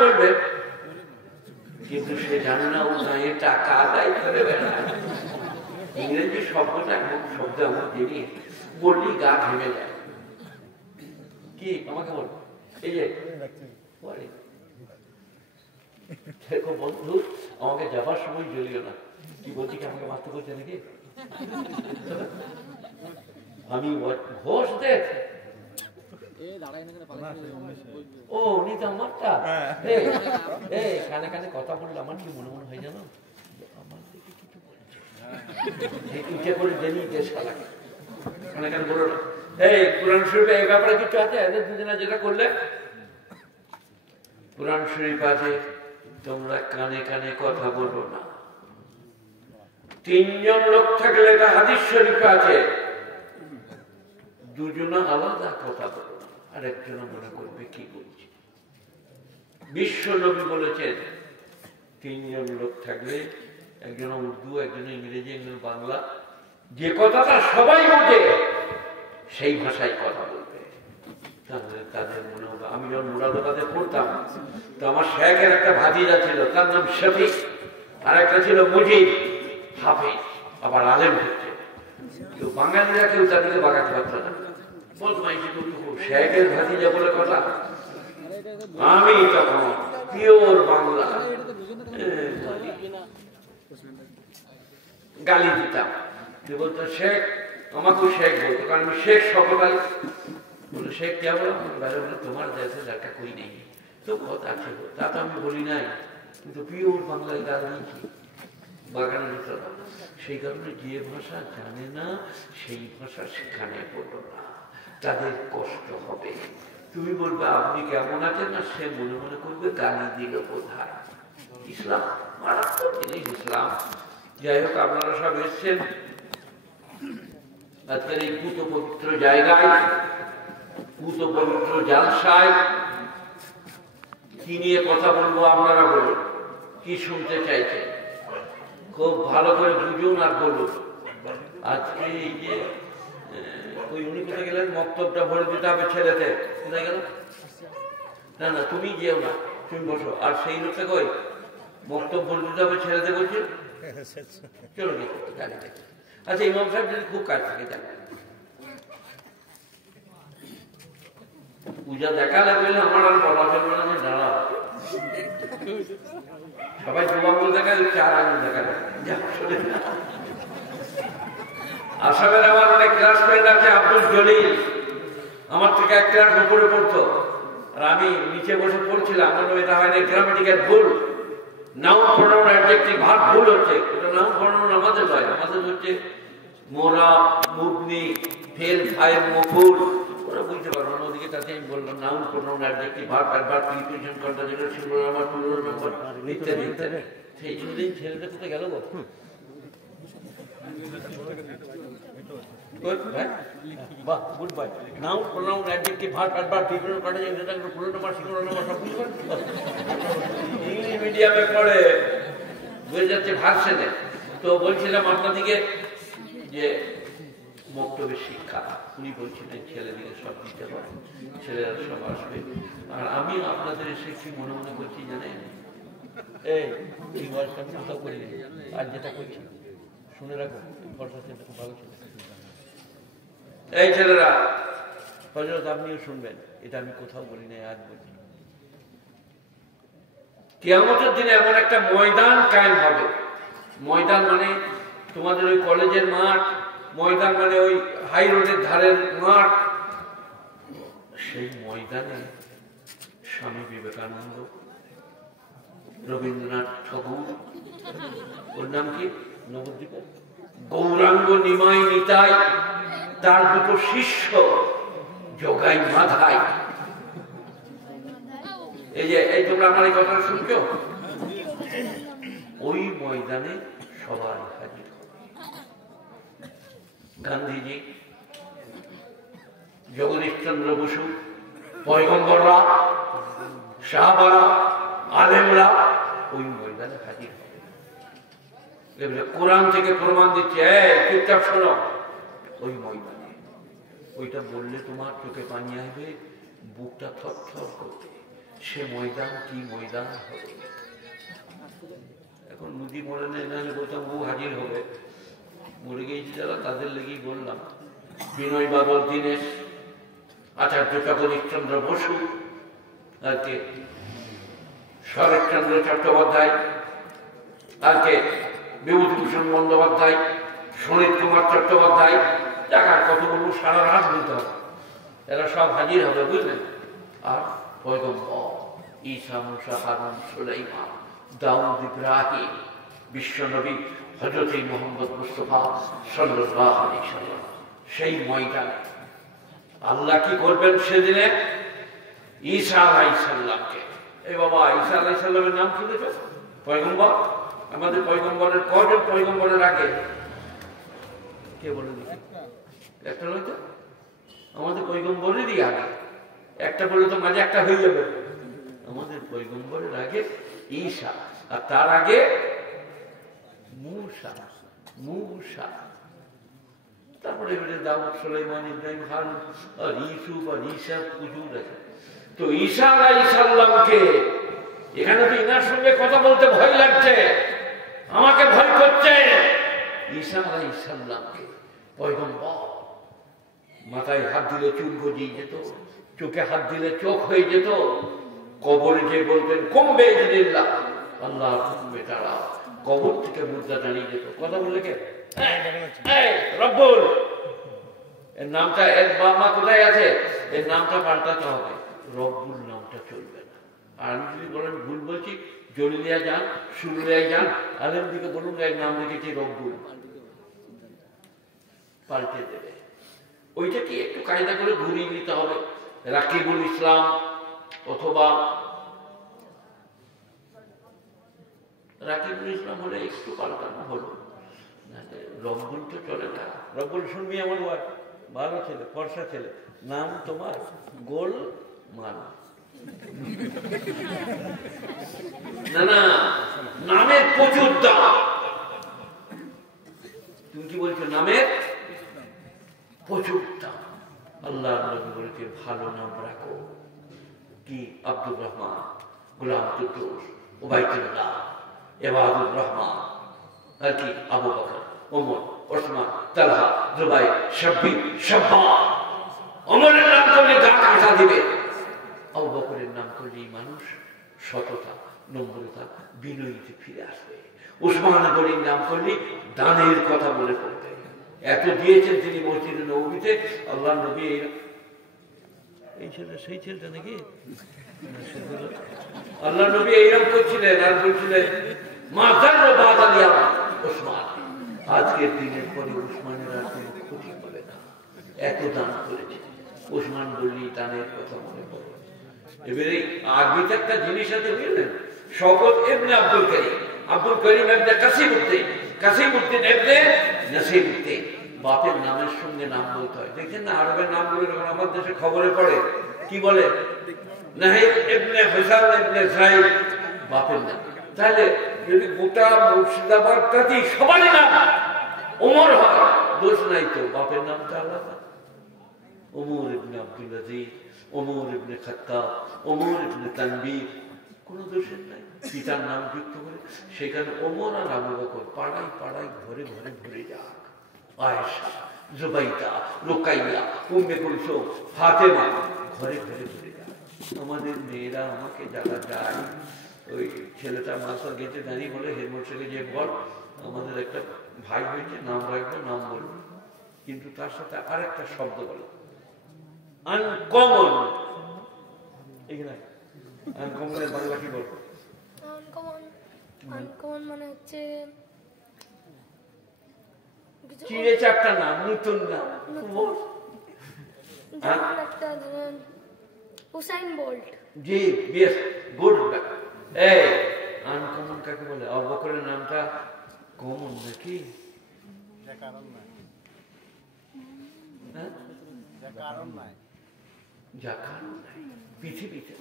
বলবে, কিন্তু সে জানে না ও গায়ে টাকা আদায় করে বেড়ায়। ইংরেজি শব্দটা এমন শব্দ আমার জিনিস, বললি গা ঘেমে যায়। কি আমাকে বল, এই যে দেখো বন্ধু, আমাকে যাবার সময় জ্বলিও না। কি বলছি, কি আমাকে মারতে করছে নাকি? আমি ঘোষ দেখ, ও উনি তো আমারটা। কানে কানে কথা বললে আমার কি মনে মনে হয় জানো, আমার দিকে কিছু বলছে, উঠে করে দেনি দেশ লাগে। কানে কানে বলো না, এই কোরআন শরীফে এই ব্যাপারে কিছু আছে? এদের দুজনে যেটা করলে, কোরআন শরীফ আছে, তোমরা কানে কানে কথা বলো না। তিনজন লোক থাকলে এটা হাদিস শরীফে আছে, দুজনে আলাদা কথা বলো না, আর একজন মনে করবে কি বলছে। বিশ্ব নবী বলেছেন, তিনজন লোক থাকলে, একজন উর্দু, একজন ইংরেজি, একজন বাংলা, যে কথাটা সবাই বোঝে সেই ভাষায় কথা বলবে। তাদের মনে হবে, আমি যখন মুরাদাবাদে পড়তাম, তো আমার শেখের একটা ভাতিজা ছিল, তার নাম শফিক, আর একটা ছিল মুজিব, হাফিজ, আবার আলেম হচ্ছে। তো বাঙালিরা কেউ তাদেরকে বাগাতে পারত না, শেখের ভাতিজা বলে কথা। আমি তখন পিওর বাংলা গালি দিতাম। তুই বলতো শেখ, আমাকেও শেখ বলতো, কারণ আমি শেখ শপথ আলী। বলে শেখ কে বলো? বলে তোমার দেশে যাকে কই নেই, তো কথা আছে, তা তো আমি বলি নাই, কিন্তু পিওর বাংলায় গাল দিয়েছি, বাগানে দিতে। সেই কারণে যে ভাষা জানে না সেই ভাষা সেখানে বলো না, তাদের কষ্ট হবে। তুমি বলবে আপনি কেমন আছেন, না সে মনে মনে করবে গালি দিল বোধহয়। ইসলাম মারাত্মক জিনিস, ইসলাম। যাই হোক, আপনারা সব এসছেন আজকের এই পুত পবিত্র জায়গায়, পুত পবিত্র জালসায়। কি নিয়ে কথা বলবো আপনারা বলুন, কি শুনতে চাইছেন? খুব ভালো করে বুঝুন আর বলুন। আজকে এই যে ওই উনি কোথায় গেলেন, মক্তবটা ভরে দিতে হবে ছেলেতে, কোথায় গেল? না না, তুমি যেও না, তুমি বসো। আর সেই লোকটা কই, মক্তব ভরে দিতে হবে ছেলেতে বলছে, চলো গিয়ে গাড়ি থেকে। আচ্ছা, ইমাম সাহেব যদি খুব কাজ থাকে যাবেন, পূজা দেখা লাগবে না, আমার আর বলা চলবে না যে দাঁড়া, সবাই জবাবগুলো দেখা, চার আঙুল দেখা যায়। আসামের আমার অনেক ক্লাস ফ্রেন্ড আছে, আব্দুল জলিল, আমার থেকে এক ক্লাস উপরে পড়তো, আর আমি নিচে বসে পড়ছিলাম। এটা হয় না, গ্রামাটিক্যাল ভুল, নাউন প্রোনাউন অ্যাডজেক্টিভ ভার্ব ভুল হচ্ছে। এটা নাউন প্রোনাউন আমাদের নয়, আমাদের হচ্ছে মোরা, মুবনি, ফেল, ফাইল, মফুল। ওরা বুঝতে পারবো না, ওদিকে তাতে আমি বললাম noun pronoun adjective verb, adverb, preposition, continuous, singular number, plural number, ইত্যাদি ইত্যাদি। সেই দিন ছেলেটা কোথায় গেল গো? বাহ, good bye. Noun pronoun adjective verb, adverb, preposition, continuous, plural number, singular number সব বুঝতে পারছি। ইংলিশ মিডিয়ামে পড়ে বুঝে যাচ্ছে ভার্সনে। তো বলছিলাম আপনাদিকে যে মক্তবের শিক্ষা, উনি বলছিলেন ছেলেদিকে সব দিতে পারে, ছেলেরা সব আসবে। আর আমি আপনাদের এসে কি মনে মনে করছি জানেন, এই ওয়াজটা আমি কোথাও করি, আর যেটা করছি শুনে রাখো, ভরসা খুব ভালো ছিল। এই ছেলেরা, হযরত আপনিও শুনবেন, এটা আমি কোথাও বলি নাই, আজ বলছি। কিয়ামতের দিনে এমন একটা ময়দান কায়েম হবে। ময়দান মানে তোমাদের ওই কলেজের মাঠ, ময়দান মানে ওই হাই রোডের ধারের মাঠ। সেই ময়দানে স্বামী বিবেকানন্দ, রবীন্দ্রনাথ ঠাকুর, ওর নাম কি নবদ্বীপে, গৌরাঙ্গ নিমাই নিতাই, তার দুটো শিষ্য জগাই মাধাই। এই যে এই তোমরা আমার এই কথা শুনছো, ওই ময়দানে সবাই হাজির হবে। গান্ধীজি, জগদীশ চন্দ্র বসু, পয়গম্বররা, সাহাবারা, আলেমরা ওই ময়দানে হাজির হবে। কোরআন থেকে প্রমাণ দিচ্ছে, চুপচাপ শোনো, ওই ময়দানে ওইটা বললে তোমার চোখে পানি আসবে, বুকটা থরথর করবে। সে ময়দান কি ময়দান হবে। এখন মুদি মরে নেই, নাহলে বলতাম ও হাজির হবে। মরে গিয়েছে যারা তাদের লেগেই বললাম। বিনয় বাদল দীনেশ, আচার্য কাকরিশচন্দ্র বসু, আর কে শরৎচন্দ্র চট্টোপাধ্যায়, আর কে বিভূতিভূষণ বন্দ্যোপাধ্যায়, সুনীত কুমার চট্টোপাধ্যায়, জায়গার কতগুলো সারা রাত বলতে হবে। এরা সব হাজির হবে, বুঝলেন। আর পয়গম্বর ঈসা, মুসা, হারুন, সুলাইমান, দাউদ, ইব্রাহিম, বিশ্বনবী হযরত মুহাম্মদ মুস্তাফা সাল্লাল্লাহু আলাইহি ওয়াসাল্লাম। সেই ময়দানে আল্লাহ কি করবেন সেদিনে? ঈসা আলাইহিস সালামকে। এই বাবা, ঈসা আলাইহিস সালামের নাম শুনেছো? পয়গম্বর। আমাদের পয়গম্বরের কয়জন পয়গম্বরের আগে? কে বলে দেখি? একটা নয় তো, আমাদের পয়গম্বরেরই আগে। একটা বলে তো মাঝে একটা হয়ে যাবে। আমাদের পয়গম্বরের আগে ঈসা, আর তার আগে মূসা। মূসা, তারপরে দাউদ, সুলাইমান, ইব্রাহিম, হারুন, আর ইউসুফ, আর ঈসা প্রচুর আছে। তো ঈসা আলাইহিস সালামকে এখানে তো ইনার সঙ্গে কথা বলতে ভয় লাগছে, আমাকে ভয় করছে। ঈসা আলাইহিস সালামকে পয়গম্বর, মাথায় হাত দিলে চুল গজিয়ে যেত, চোখে হাত দিলে চোখ হয়ে যেত। কবরে যে বলতেন কমবে ইল্লাহ, আল্লাহর হুকুমে তারা কবর থেকে মুদ্রা দাঁড়িয়ে যেত। কথা বললে কে? রব্বুল। এর নামটা, এর বাবা কোথায় আছে? এর নামটা পাল্টাতে হবে। রব্বুল নামটা চলবে না। আর আমি যদি বলেন ভুল বলছি, জলিলিয়া যান, সুরুলিয়ায় যান, আলেম দিকে বলুন এর নাম রেখেছি রব্বুল, পাল্টে দেবে। ওইটা কি একটু কায়দা করে ঘুরিয়ে নিতে হবে। রাকিবুল ইসলাম অথবা রাকিবুল ইসলাম হলে একটু পাল্টানো হলো, রব্বুল তো চলে না। রব্বুল শুনবি আমার ভালো ছেলে, ফর্সা ছেলে, নাম তোমার গোল মাল। না না, নামের প্রচুর দাম। তুমি কি বলছো? নামের প্রচুর দাম। আল্লাহ নবী বলেছে ভালো নাম রাখো। কি? আব্দুর রহমান, গোলাম কুদ্দুস, উবাইদুল্লাহ, ইবাদুর রহমান, আর কি আবু বকর, ওমর, ওসমান, তালহা, জুবাইর, শাব্বির, শাব্বান। ওমরের নাম করলে গা কাটা দিবে। আবু বকরের নাম করলে মানুষ সততা, নম্রতা, বিনয়ীতে ফিরে আসবে। ওসমান গনির নাম করলে দানের কথা বলে পড়বে। এত দিয়েছেন তিনি মসজিদে নববীতে। আল্লাহ নবী এই ছেলে সেই ছেলেটা নাকি? আল্লাহ নবী এইরকম করছিলেন আর বলছিলেন ওসমান, আজকের দিনের পরে ওসমানের আর কোনো ক্ষতি হবে না, এত দান করেছে। ওসমান বললি দানের কথা মনে পড়ে। এবারে আরবিতে একটা জিনিস আছে, বুঝলেন? শওকত ইবনে আব্দুল করিম, আব্দুল করিম ইবনে কাসিমউদ্দিন, কাসিমউদ্দিন ইবনে নাসিরউদ্দিন। বাপের নামের সঙ্গে নাম বলতে হয়। দেখেন না আরবের নামগুলো যখন আমার দেশে খবরে পড়ে কি বলে? নাহিদ ইবনে হুসাইন ইবনে যায়েদ, বাপের নাম। তাহলে যদি গোটা মুর্শিদাবাদটাতেই সবারই নাম ওমর হয়, দোষ নাই তো, বাপের নামটা আলাদা। ওমর ইবনে আব্দুল আজিজ, ওমর ইবনে খাত্তাব, ওমর ইবনে তানবীর, কোনো দোষের নাই। পিতার নাম যুক্ত করে সেখানে ওমর আর আবু বকর পাড়ায় পাড়ায় ঘরে ঘরে ভরে যাক। আয়েশা, জুবাইদা, রুকাইয়া, উম্মে কুলসুম, ফাতেমা, ঘরে ঘরে ভরে যাক। আমাদের মেয়েরা আমাকে যারা যায়, ওই ছেলেটা মাস্টার গেটে দাঁড়িয়ে বলে হেডমাস্টারকে যে বল আমাদের একটা ভাই হয়েছে, নাম রাখবে, নাম বলবে, কিন্তু তার সাথে আরেকটা শব্দ বলো, আনকমন। এখানে আনকমনের বাংলা কি বলবো? আনকমন মানে হচ্ছে চিড়ে চারটা নাম, নতুন নাম। একটা ধরেন উসাইন বোল্ট। জি, বেশ গুড। এই আনকমন কাকে বলে? আবু বকরের নামটা কমন নাকি? যা কারণ নাই পৃথিবীতে।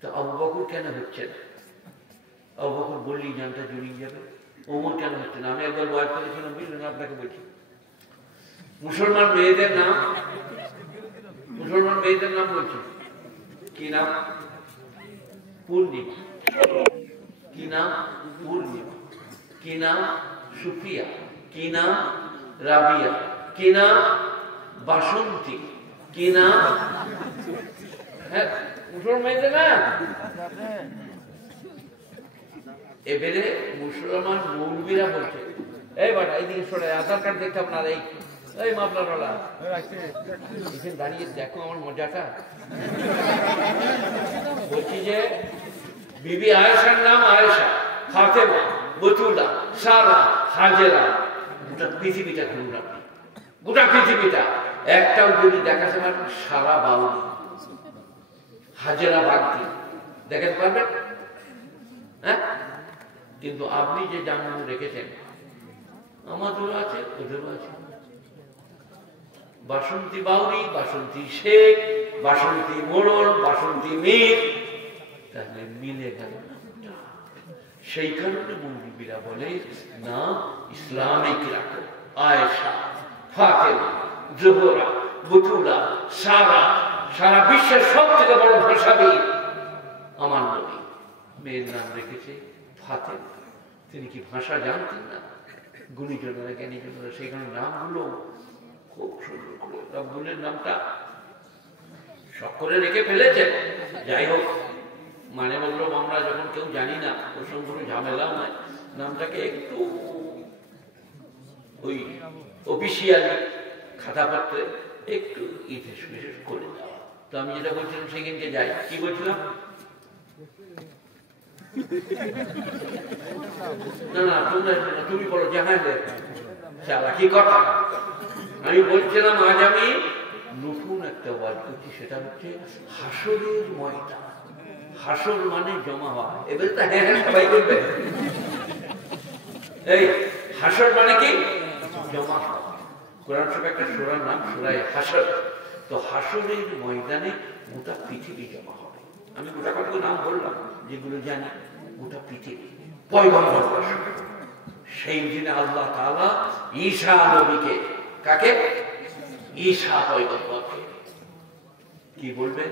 তো আবু বকর কেন হচ্ছে না? আবু বকর বললেই নামটা জড়িয়ে যাবে। ওমর কেন হচ্ছে না? আমি একবার ওয়াজ করেছিলাম, বুঝলেন? আপনাকে বলছি, মুসলমান মেয়েদের নাম, মুসলমান মেয়েদের নাম বলছি কি নাম? পূর্ণিমা। কি নাম? পূর্ণিমা। কি নাম? সুফিয়া। কি নাম? রাবিয়া। কি নাম? বাসন্তী। কি নাম? হ্যাঁ, মুসলমান মেয়েদের না। এবারে মুসলমান মৌলবীরা বলছে, এই বাটা এইদিকে সরে, আধার কার্ড দেখতাম না, এই মামলাওয়ালা এখানে দাঁড়িয়ে দেখো আমার মজাটা। বলছি যে বিবি আয়েশার নাম আয়েশা, ফাতেমা, বতুলা, সারা, হাজেরা। গোটা পৃথিবীটা ঘুরুন আপনি, গোটা পৃথিবীটা একটাও যদি দেখাতে পারবেন সারা বাউল হাজেরা বাগদি দেখাতে পারবেন? হ্যাঁ, কিন্তু আপনি যে জামগুলো রেখেছেন আমাদেরও আছে, ওদেরও আছে। বাসন্তী বাউরি, বাসন্তী শেখ, বাসন্তী মোড়ল, বাসন্তী মীর, তাহলে মিলে গেল না। সেই কারণে মৌলবীরা বলে না, ইসলামিক রাখো। আয়েশা, ফাতেমা, জোহরা, বতুলা, সারা, সারা বিশ্বের সব থেকে বড় ভাষাবিদ আমার নবী, মেয়ের নাম রেখেছে ফাতেমা। তিনি কি ভাষা জানতেন না? গুণীজনেরা, জ্ঞানীজনেরা সেখানে নামগুলো খুব সুন্দর করে রব্বুলের নামটা শখ করে রেখে ফেলেছেন। যাই হোক, মানে বললাম আমরা যখন কেউ জানি না, ওর সঙ্গে কোনো ঝামেলাও নাই, নামটাকে একটু ওই অফিসিয়ালি খাতাপত্রে একটু বিশেষ করে দেওয়া। তো আমি যেটা বলছিলাম সেখানকে যাই, কি বলছিলাম? না না, তুমি বলো জাহাজের চালা কি কথা। আমি বলছিলাম আজ আমি নতুন একটা ওয়ার্ড করছি, সেটা হচ্ছে হাসরের ময়দান। হাসর মানে জমা হওয়া। এবারে তো হ্যাঁ হ্যাঁ সবাই বলবে, এই হাসর মানে কি? জমা হওয়া। কোরআন শরীফে একটা সূরার নাম সূরা হাসর। তো হাসরের ময়দানে গোটা পৃথিবী জমা হবে। আমি গোটা কতগুলো নাম বললাম যেগুলো জানি, গোটা পৃথিবী পয়গম্বর আসবে। সেই দিনে আল্লাহ তাআলা ঈসা নবীকে, কাকে? ঈসা পয়গম্বরকে কি বলবেন?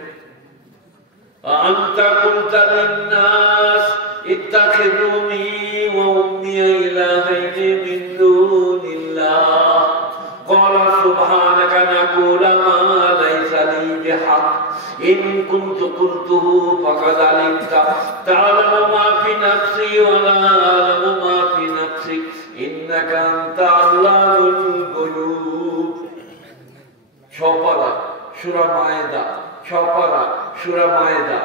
আনতা কুনতা লিন-নাস ইত্তাখিযুনি ওয়া উম্মি ইলাহাইনি মিন দুনিল্লাহ ক্বালা সুবহানাকা নাকুলু মা লাইসা লি বিহাক ইন কুনতু কুনতুহু ফাকাদ আলিমতা তা'লামু মা ফি নাফসি ওয়া লা আ'লামু মা ফি নাফসিক ইন্নাকা আনতা আল্লামুল গুয়ুব। ছপারা সূরা মায়েদা, ছপারা সূরা মায়েদা।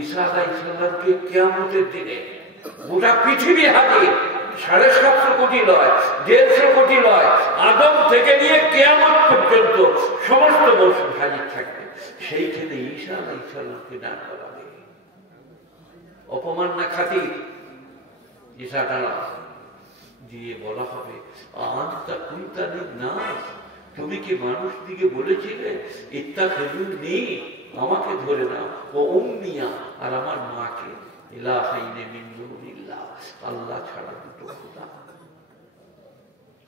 ঈসা আলাইহিস সালামকে কিয়ামতের দিনে গোটা পৃথিবী হাজির, 750 কোটি নয়, 150 কোটি নয়, আদম থেকে নিয়ে কিয়ামত পর্যন্ত সমস্ত মানুষ হাজির থাকবে। সেইখানে ঈসা আলাইহিস সালামকে দাঁড় করাবে। অপমান না খাতির ঈসা দাঁড়া দিয়ে বলা হবে, আনতা কুনতা লিন-নাস, তুমি কি মানুষ দিকে বলেছিলে ইত্তাখিযুনি, আমাকে ধরে নাও, ও উম্মিয়া, আর আমার মাকে, ইলাহাইনি মিন দুনিল্লাহ, আল্লাহ ছাড়া দুটো খোদা।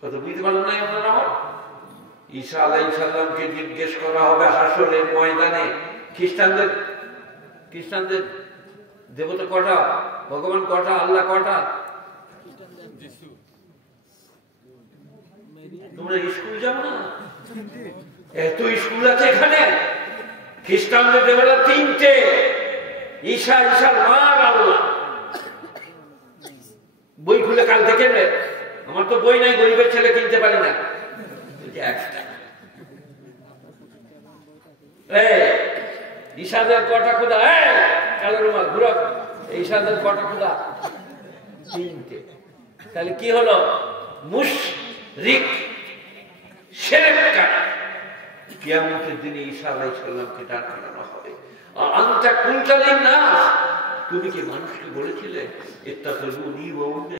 কত বুঝতে পারলেন না আপনারা? ঈসা আলাইহিস সালামকে জিজ্ঞেস করা হবে হাসরের ময়দানে, খ্রিস্টানদের দেবতা কটা, ভগবান কটা, আল্লাহ কটা? তোমরা স্কুল যাও না? এত স্কুল আছে এখানে। খ্রিস্টানদের দেবতা 3টে, ঈসা, ঈসার মা আর আল্লাহ। বই খুলে কাল দেখে নে, আমার তো বই নাই, গরিবের ছেলে কিনতে পারি না। ঈসাদের কটা খোদা? কালো রুমাল ঘুরো, ঈসাদের কটা খোদা? 3টে। তাহলে কি হলো? মুশরিক, শিরককারী। কিয়ামতের দিনে ঈসা আলাইহিস সালামকে দাঁড় করানো হবে। আনতা কুনতা লিন-নাস, তুমি কি মানুষকে বলেছিলে ইত্তাখিযুনি ওয়া উম্মি